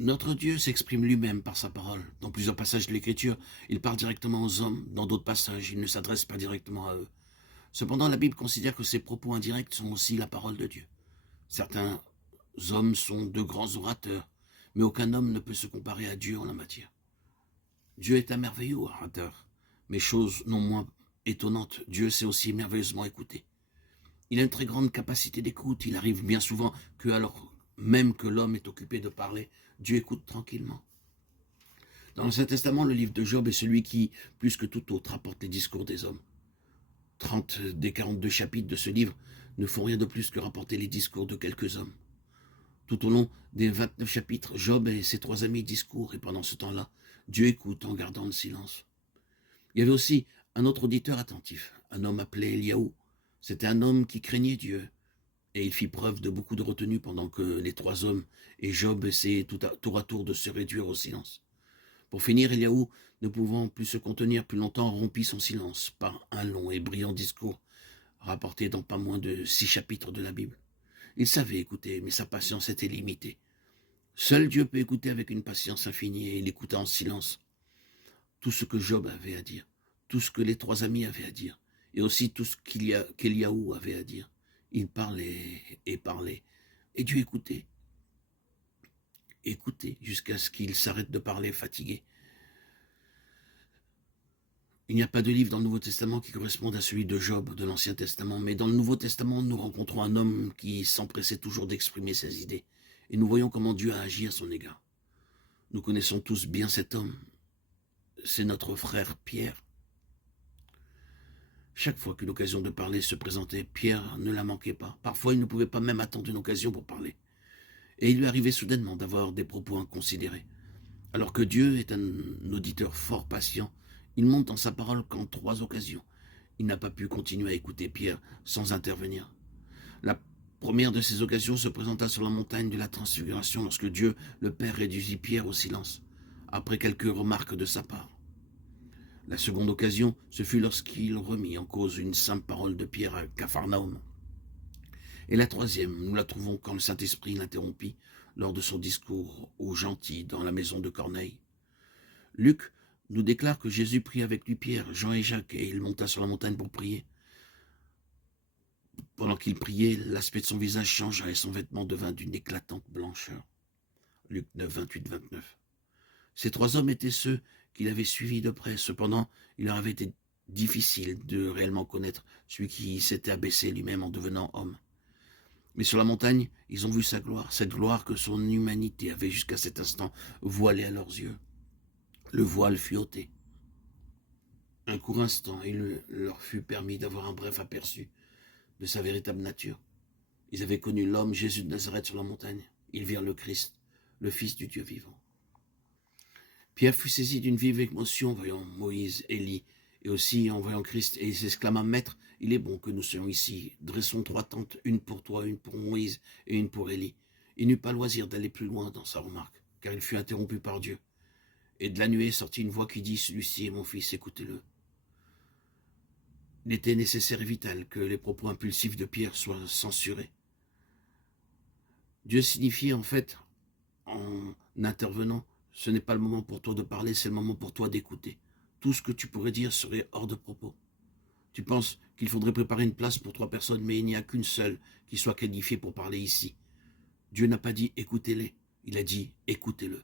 Notre Dieu s'exprime lui-même par sa parole. Dans plusieurs passages de l'Écriture, il parle directement aux hommes. Dans d'autres passages, il ne s'adresse pas directement à eux. Cependant, la Bible considère que ces propos indirects sont aussi la parole de Dieu. Certains hommes sont de grands orateurs, mais aucun homme ne peut se comparer à Dieu en la matière. Dieu est un merveilleux orateur, mais chose non moins étonnante, Dieu sait aussi merveilleusement écouter. Il a une très grande capacité d'écoute. Il arrive bien souvent que, alors même que l'homme est occupé de parler, Dieu écoute tranquillement. Dans l'Ancien Testament, le livre de Job est celui qui, plus que tout autre, rapporte les discours des hommes. 30 des 42 chapitres de ce livre ne font rien de plus que rapporter les discours de quelques hommes. Tout au long des 29 chapitres, Job et ses 3 amis discourent, et pendant ce temps-là, Dieu écoute en gardant le silence. Il y avait aussi un autre auditeur attentif, un homme appelé Eliaou. C'était un homme qui craignait Dieu, et il fit preuve de beaucoup de retenue pendant que les 3 hommes et Job essayaient tour à tour de se réduire au silence. Pour finir, Eliaou, ne pouvant plus se contenir plus longtemps, rompit son silence par un long et brillant discours, rapporté dans pas moins de 6 chapitres de la Bible. Il savait écouter, mais sa patience était limitée. Seul Dieu peut écouter avec une patience infinie, et il écouta en silence tout ce que Job avait à dire, tout ce que les 3 amis avaient à dire, et aussi tout ce qu'Eliaou avait à dire. Il parlait, et Dieu écoutait, jusqu'à ce qu'il s'arrête de parler fatigué. Il n'y a pas de livre dans le Nouveau Testament qui corresponde à celui de Job de l'Ancien Testament, mais dans le Nouveau Testament, nous rencontrons un homme qui s'empressait toujours d'exprimer ses idées, et nous voyons comment Dieu a agi à son égard. Nous connaissons tous bien cet homme, c'est notre frère Pierre. Chaque fois qu'une occasion de parler se présentait, Pierre ne la manquait pas. Parfois, il ne pouvait pas même attendre une occasion pour parler. Et il lui arrivait soudainement d'avoir des propos inconsidérés. Alors que Dieu est un auditeur fort patient, il monte dans sa parole qu'en 3 occasions. Il n'a pas pu continuer à écouter Pierre sans intervenir. La première de ces occasions se présenta sur la montagne de la Transfiguration lorsque Dieu, le Père, réduisit Pierre au silence, après quelques remarques de sa part. La seconde occasion, ce fut lorsqu'il remit en cause une simple parole de Pierre à Capharnaüm. Et la troisième, nous la trouvons quand le Saint-Esprit l'interrompit lors de son discours aux gentils dans la maison de Corneille. Luc nous déclare que Jésus prit avec lui Pierre, Jean et Jacques, et il monta sur la montagne pour prier. Pendant qu'il priait, l'aspect de son visage changea et son vêtement devint d'une éclatante blancheur. Luc 9, 28, 29. Ces 3 hommes étaient ceux qu'il avait suivis de près. Cependant, il leur avait été difficile de réellement connaître celui qui s'était abaissé lui-même en devenant homme. Mais sur la montagne, ils ont vu sa gloire, cette gloire que son humanité avait jusqu'à cet instant voilée à leurs yeux. Le voile fut ôté. Un court instant, il leur fut permis d'avoir un bref aperçu de sa véritable nature. Ils avaient connu l'homme Jésus de Nazareth sur la montagne. Ils virent le Christ, le Fils du Dieu vivant. Pierre fut saisi d'une vive émotion en voyant Moïse, Élie, et aussi en voyant Christ, et il s'exclama, « Maître, il est bon que nous soyons ici. Dressons 3 tentes, une pour toi, une pour Moïse et une pour Élie. » Il n'eut pas loisir d'aller plus loin dans sa remarque, car il fut interrompu par Dieu. Et de la nuée sortit une voix qui dit, « Celui-ci est mon fils, écoutez-le. » Il était nécessaire et vital que les propos impulsifs de Pierre soient censurés. Dieu signifiait en fait, en intervenant, ce n'est pas le moment pour toi de parler, c'est le moment pour toi d'écouter. Tout ce que tu pourrais dire serait hors de propos. Tu penses qu'il faudrait préparer une place pour 3 personnes, mais il n'y a qu'une seule qui soit qualifiée pour parler ici. Dieu n'a pas dit écoutez-les, il a dit écoutez-le.